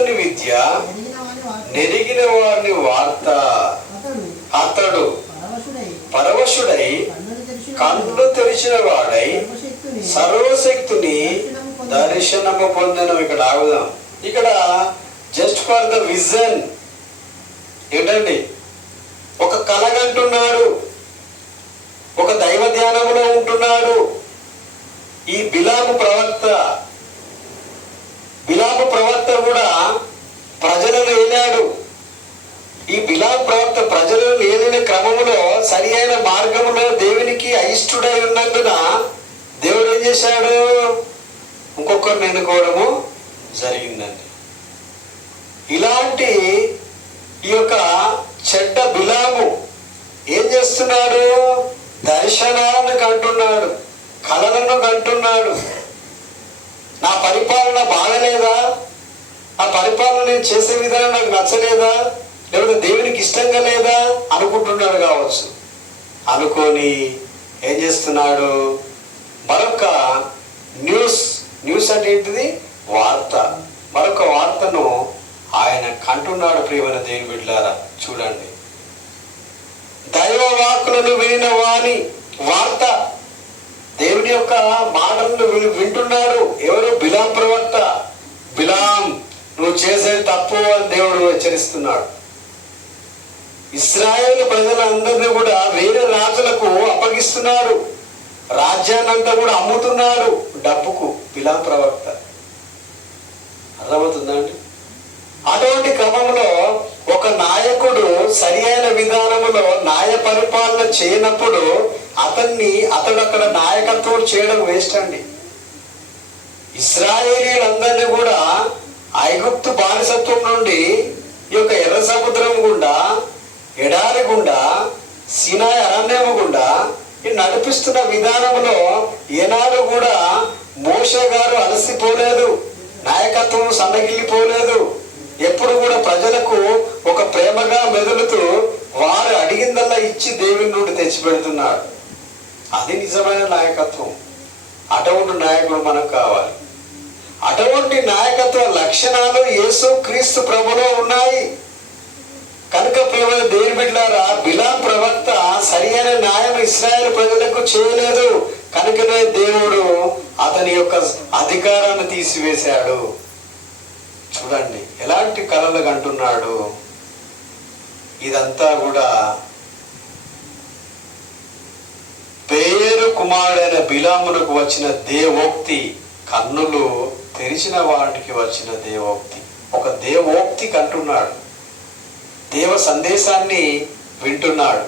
మహోన్నతుని విద్య నెరిగిన వారిని వార్త. అతడు పరవశుడై కన్ను తెరిచిన వాడై సర్వశక్తుని దర్శనము పొందను. ఇక్కడ ఆగుదాం. ఇక్కడ జస్ట్ ఫర్ ద విజన్ ఏంటండి, ఒక కలగంటున్నాడు, ఒక దైవ ధ్యానంలో ఉంటున్నాడు. ఈ బిలాము ప్రవక్త కూడా ప్రజలను ఏలాడు. ఈ బిలాము ప్రవక్త ప్రజలను ఏలిన క్రమములో సరి అయిన మార్గంలో దేవునికి అయిష్టుడై ఉన్నందున దేవుడు ఏం చేశాడు, ఇంకొకరిని ఎన్నుకోవడము జరిగిందండి. ఇలాంటి ఈ యొక్క చెడ్డ బిలాము ఏం చేస్తున్నాడు, దర్శనాలను కంటున్నాడు, కలలను కంటున్నాడు. నా పరిపాలన బాగలేదా, ఆ పరిపాలన నేను చేసే విధానం నాకు నచ్చలేదా, లేకపోతే దేవునికి ఇష్టంగా లేదా అనుకుంటున్నాడు కావచ్చు. అనుకొని ఏం చేస్తున్నాడు, మరొక న్యూస్ అంటే ఏంటిది, వార్త, మరొక వార్తను ఆయన కంటున్నాడు. ప్రియమైన దేవుని బిడ్డలారా చూడండి, దైవ వాక్కులను వినిన వాని వార్త, దేవుని యొక్క మాటలను వింటున్నాడు. ఎవరు, బిలాం ప్రవక్త. బిలాం, నువ్వు చేసేది తప్పు అని దేవుడు హెచ్చరిస్తున్నాడు. ఇశ్రాయేలు ప్రజలందరినీ కూడా వేరే రాజులకు అప్పగిస్తున్నాడు. రాజ్యాన్ని అంతా కూడా అమ్ముతున్నాడు డబ్బుకు బిలాం ప్రవక్త. అర్థమవుతుందండి? అటువంటి క్రమంలో ఒక నాయకుడు సరి అయిన విధానములో న్యాయ పరిపాలన చేయనప్పుడు అతడు అక్కడ నాయకత్వం చేయడం వేస్ట్ అండి. ఇశ్రాయేలీలందరినీ కూడా ఐగుప్తు బానిసత్వం నుండి ఈ యొక్క ఎర్ర సముద్రం గుండా, ఎడారి గుండా, సినాయి అరణ్యము గుండా నడిపిస్తున్న విధానంలో ఏనాడు కూడా మోషే గారు అలసిపోలేదు, నాయకత్వం సన్నగిల్లిపోలేదు. ఎప్పుడు కూడా ప్రజలకు ఒక ప్రేమగా మెదులుతూ వారు అడిగిందల్లా ఇచ్చి దేవుని నుండి తెచ్చిపెడుతున్నాడు. అది నిజమైన నాయకత్వం. అటువంటి నాయకుడు మనకు కావాలి. అటువంటి నాయకత్వ లక్షణాలు యేసు క్రీస్తు ప్రభులో ఉన్నాయి. కనుక ప్రియమైన దేవుని బిడ్డలారా, బిలాం ప్రవక్త సరి అయిన న్యాయం ఇశ్రాయేలు ప్రజలకు చేయలేదు. కనుకనే దేవుడు అతని యొక్క అధికారాన్ని తీసివేశాడు. చూడండి ఎలాంటి కలలు కంటున్నాడు. ఇదంతా కూడా పేరు కుమారుడైన బిలామునకు వచ్చిన దేవోక్తి, కన్నులు తెరిచిన వాటికి వచ్చిన దేవోక్తి. ఒక దేవోక్తి కంటున్నాడు, దేవ సందేశాన్ని వింటున్నాడు.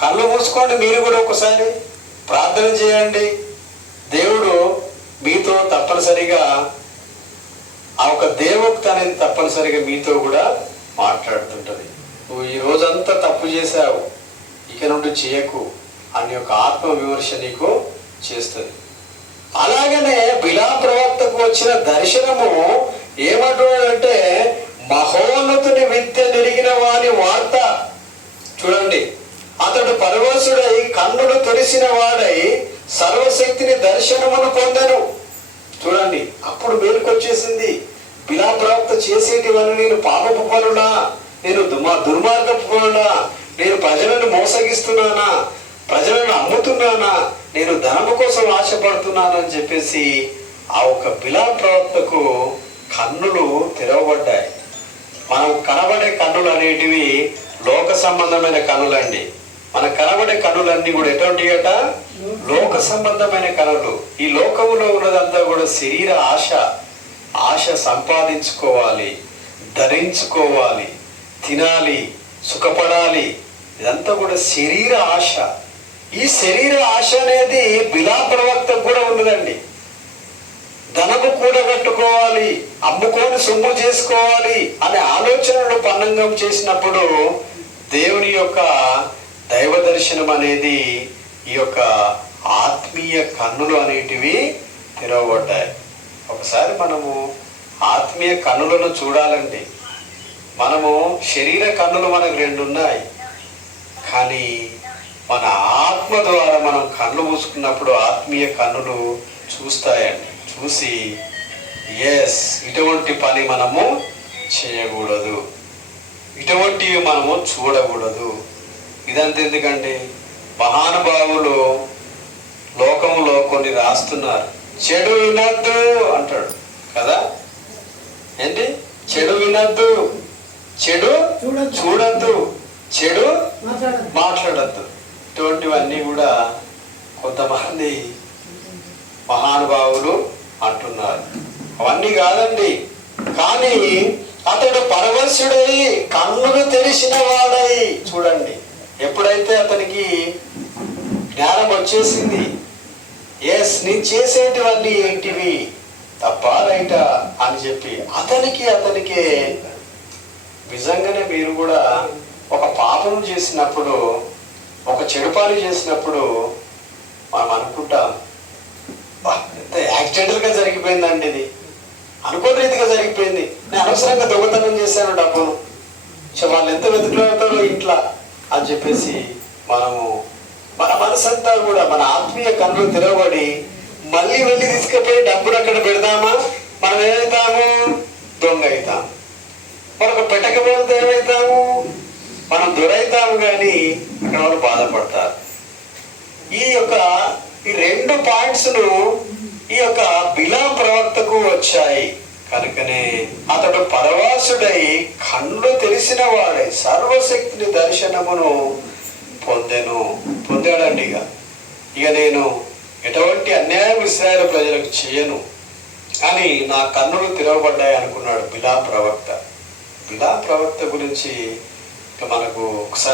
కళ్ళు మూసుకోండి, మీరు కూడా ఒకసారి ప్రార్థన చేయండి. దేవుడు మీతో తప్పనిసరిగా ఆ ఒక దేవోక్తి అనేది తప్పనిసరిగా మీతో కూడా మాట్లాడుతుంటది. నువ్వు ఈ రోజంతా తప్పు చేశావు, ఇక నుండి చేయకు అని ఒక ఆత్మ విమర్శ నీకు చేస్తుంది. అలాగనే బిలాం ప్రవక్తకు వచ్చిన దర్శనము ఏమంటున్నాడంటే, మహోన్నతుని విద్య నెరిగిన వాని వార్త. చూడండి, అతడు పరవశుడై కన్నులు తెరిసిన వాడై సర్వశక్తిని దర్శనమును పొందెను. చూడండి, అప్పుడు మేలుకొచ్చేసింది. బిలాం ప్రవక్త చేసేటివన్నీ నేను పాపపు పనులా, నేను దుర్మార్గపు పనులా, నేను ప్రజలను మోసగిస్తున్నానా, ప్రజలను అమ్ముతున్నానా, నేను ధనము కోసం ఆశపడుతున్నాను అని చెప్పేసి ఆ ఒక బిలాం ప్రవక్తకు కన్నులు తెరవబడ్డాయి. మనం కనబడే కన్నులు అనేటివి లోక సంబంధమైన కన్నులండి. మనకు కనబడే కన్నులన్నీ కూడా ఎటువంటి అట, లోక సంబంధమైన కన్నులు. ఈ లోకములో ఉన్నదంతా కూడా శరీర ఆశ సంపాదించుకోవాలి, ధరించుకోవాలి, తినాలి, సుఖపడాలి. ఇదంతా కూడా శరీర ఆశ. ఈ శరీర ఆశ అనేది బిలాం ప్రవక్తకు కూడా ఉన్నదండి. ధనము కూడగట్టుకోవాలి, అమ్ముకొని సొమ్ము చేసుకోవాలి అనే ఆలోచనలు పన్నంగం చేసినప్పుడు దేవుని యొక్క దైవ దర్శనం అనేది, ఈ యొక్క ఆత్మీయ కన్నులు అనేటివి తెరవబడ్డాయి. ఒకసారి మనము ఆత్మీయ కన్నులను చూడాలండి. మనము శరీర కన్నులు మనకు 2 ఉన్నాయి, కానీ మన ఆత్మ ద్వారా మనం కన్ను మూసుకున్నప్పుడు ఆత్మీయ కన్నులు చూస్తాయండి. చూసి ఎస్, ఇటువంటి పని మనము చేయకూడదు, ఇటువంటివి మనము చూడకూడదు. ఇదంతా ఎందుకండి? మహానుభావులు లోకంలో కొన్ని రాస్తున్నారు. చెడు వినద్దు అంటాడు కదా, ఏంటి? చెడు వినద్దు, చెడు చూడద్దు, చెడు మాట్లాడద్దు. ఇటువంటివన్నీ కూడా కొంతమంది మహానుభావులు అంటున్నారు. అవన్నీ కాదండి. కానీ అతడు పరవశుడై కన్నులు తెరిచిన వాడై, చూడండి, ఎప్పుడైతే అతనికి జ్ఞానం వచ్చేసింది, ఎస్ నేను చేసేటివన్నీ ఏంటివి, తప్ప రైటా అని చెప్పి అతనికే నిజంగానే మీరు కూడా ఒక పాపం చేసినప్పుడు, ఒక చెడు పని చేసినప్పుడు మనం అనుకుంటాం, ఎంత యాక్సిడెంటల్గా జరిగిపోయిందండి, ఇది అనుకోని రీతిగా జరిగిపోయింది, నేను అనవసరంగా దొంగతనం చేశాను డబ్బును, వాళ్ళు ఎంత వెతుకుతారో ఇంట్లో అని చెప్పేసి మనము మన మనసంతా కూడా మన ఆత్మీయ కన్నులు తెరవబడి మళ్ళీ వెళ్ళి తీసుకుపోయి డబ్బులు అక్కడ పెడదామా, మనం ఏమవుతాము? దొంగ అవుతాం. మనకు పెట్టకపోతే ఏమవుతాము? మనం దొరైతాము. కానీ అక్కడ వాళ్ళు బాధపడతారు. ఈ రెండు పాయింట్స్ను ఈ యొక్క బిలాం ప్రవక్తకు వచ్చాయి కనుకనే అతడు పరవాసుడై కన్నులు తెలిసిన వాడై సర్వశక్తిని దర్శనమును పొందాడండి. ఇక నేను ఎటువంటి అన్యాయం ఇశ్రాయేలు ప్రజలకు చేయను అని నా కన్నులు తెరవబడ్డాయి అనుకున్నాడు బిలాం ప్రవక్త. బిలాం ప్రవక్త గురించి మనకు ఒకసారి